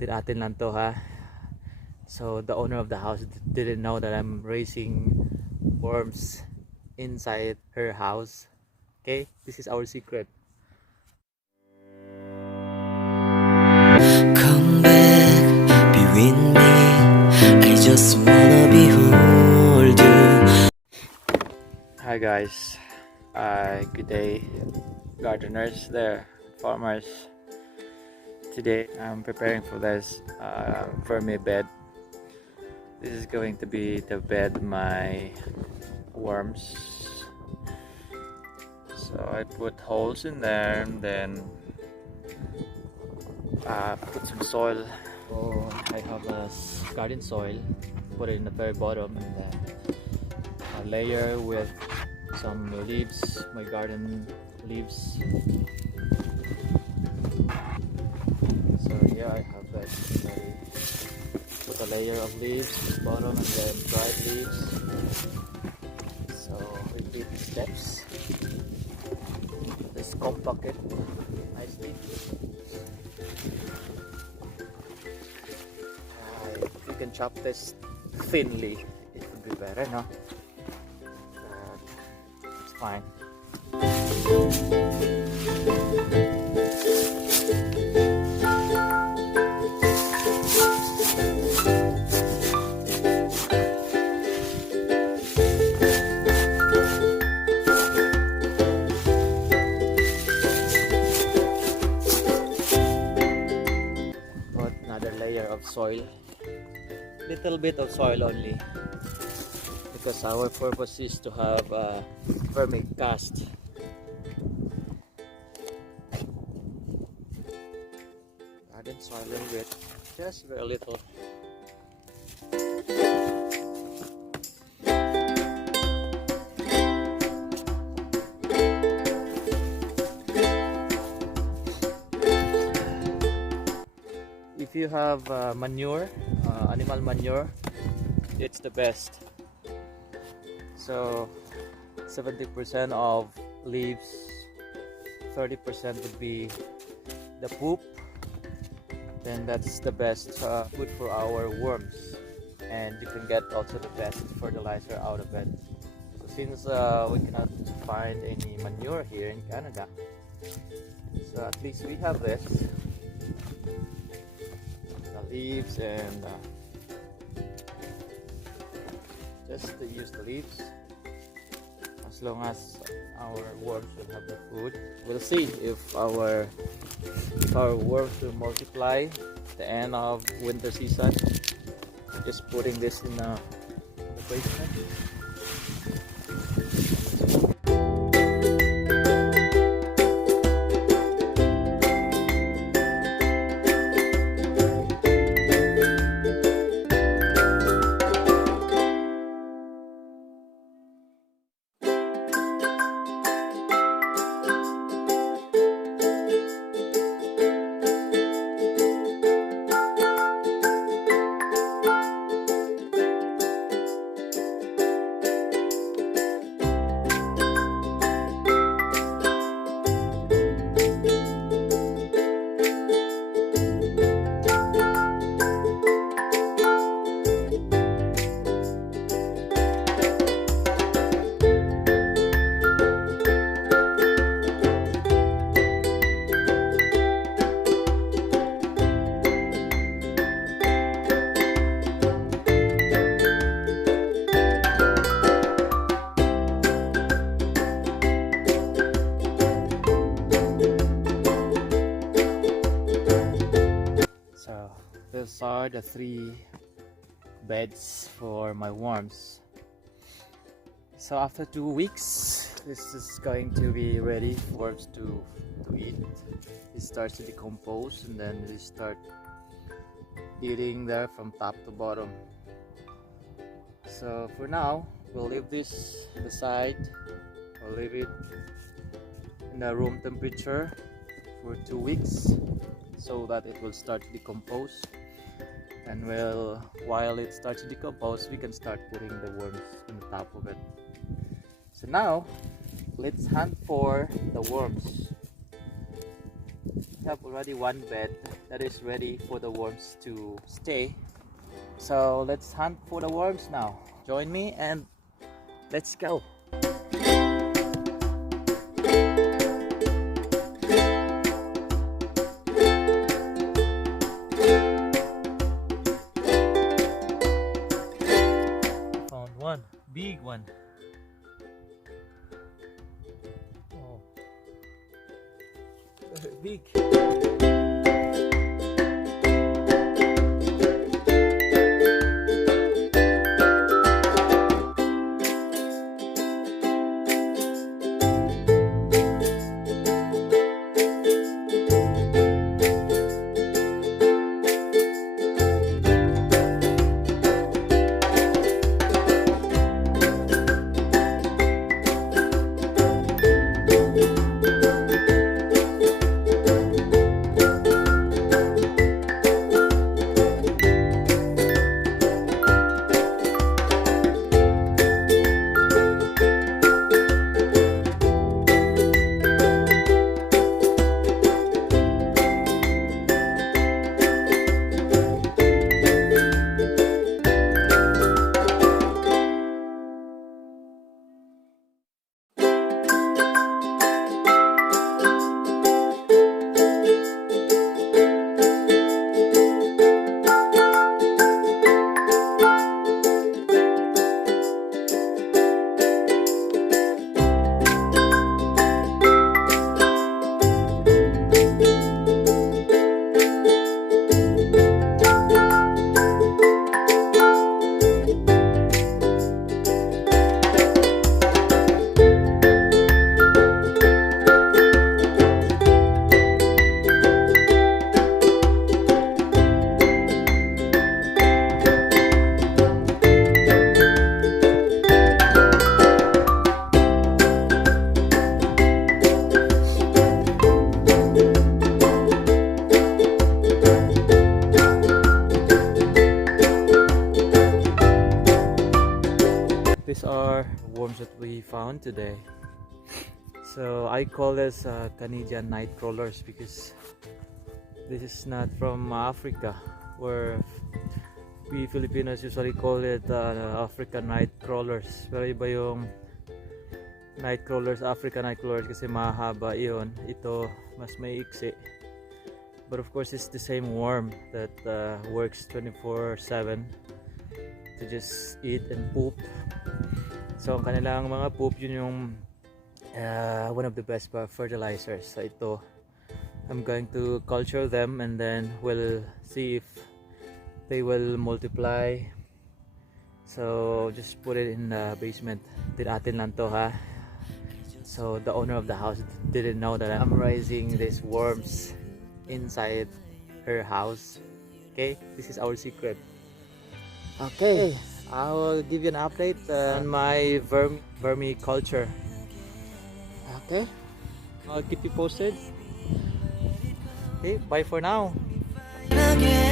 update atin lang to ha. So the owner of the house didn't know that I'm raising worms inside her house. Okay, this is our secret. Come back, be with me. I just wanna behold you. Hi guys, good day, gardeners there, farmers. Today I'm preparing for this vermi bed. This is going to be the bed of my worms. So I put holes in there and then put some soil. So I have a garden soil, put it in the very bottom, and then a layer with some leaves, my garden leaves. So here I have that. Put a layer of leaves at the bottom and then dried leaves. So repeat the steps. Just compact it nicely. If you can chop this thinly, it would be better, no? It's fine. Of soil, little bit of soil only, because our purpose is to have a vermicast. Garden soil a little bit, just very little. If you have manure, animal manure, it's the best. So 70% of leaves, 30% would be the poop. Then that's the best food for our worms, and you can get also the best fertilizer out of it. So since we cannot find any manure here in Canada, so at least we have this. Leaves and just to use the leaves as long as our worms will have the food. We'll see if our worms will multiply at the end of winter season. Just putting this in the basement. These are the 3 beds for my worms. So after 2 weeks, this is going to be ready for worms to eat. It starts to decompose and then they start eating there from top to bottom. So for now, we'll leave this aside. We'll leave it in the room temperature for 2 weeks so that it will start to decompose. And while it starts to decompose, we can start putting the worms on the top of it. So now, let's hunt for the worms. We have already one bed that is ready for the worms to stay. So let's hunt for the worms now. Join me and let's go. Found one, big one. Oh, very big. These are worms that we found today. So I call this Canadian night crawlers because this is not from Africa, where we Filipinos usually call it African night crawlers. Pero iba yung night crawlers, African night crawlers kasi mahaba iyon. Ito mas maiiksi. But of course it's the same worm that works 24/7 to just eat and poop. So ang kanilang mga poop, yun yung one of the best fertilizers. So ito, I'm going to culture them and then we'll see if they will multiply. So just put it in the basement. Din atin lang to, ha. So the owner of the house didn't know that I'm raising these worms inside her house. Okay, this is our secret. Okay, I will give you an update on my vermiculture. Okay, I'll keep you posted. Okay, bye for now. again.